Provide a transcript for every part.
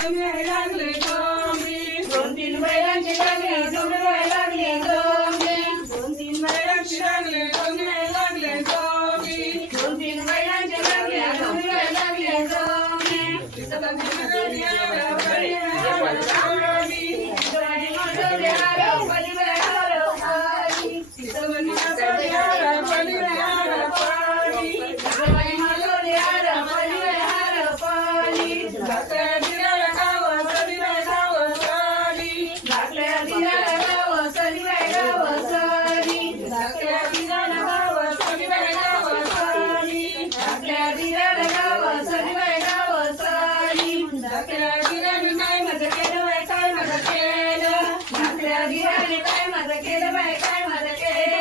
डोंगराला लागले डोंगरी, दोन तीन बैलांची लागली डोंगराला लागले डोंगरी, दोन तीन बैलांची लागले डोंगराला लागले डोंगरी, दोन तीन बैलांची लागले डोंगराला लागले डोंगरी, तिथं बघितलं यार बळी हारवली, गाडी मोडवली हार बळी हारवली, तिथं बघितलं यार बळी हारवली, गाडी मोडवली हार बळी हारवली, धाकट्या दिराला गाव सरीबाई गाव सारी, धाकट्या दिराला गाव सरीबाई गाव सारी, धाकट्या दिराला गाव सरीबाई गाव सारी, धाकट्या दिराला गाव सरीबाई गाव सारी, धाकट्या दिराने काय मज केलं बाई काय मज केलं, धाकट्या दिराने काय मज केलं बाई काय मज केलं,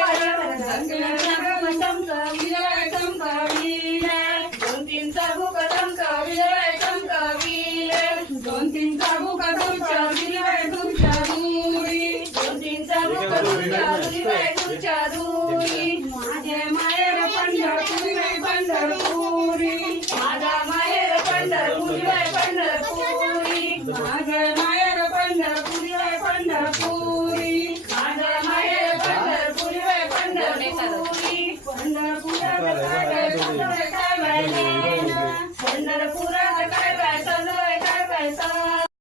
धाकट्या गाव चमकाविलं बाई चमकाविलं, दोन तीन चाबूक चमकाविलं बाई चमकाविलं, दोन तीन चाबूक तुमच्या बाई तुमच्या दुरी, दोन तीन चाबूक तुमच्या बाई तुमच्या दुरी, माझ्या माहेर पंढरपुरी बाई पंढरपुरी, माझा माहेर पंढरपुरी बाई पंढरपुरी, माझा माहेर पंढरपुरी बाई पंढरपुरी, माझा माहेर पंढरपुरी बाई पंढरपुरी, पंढरपुरात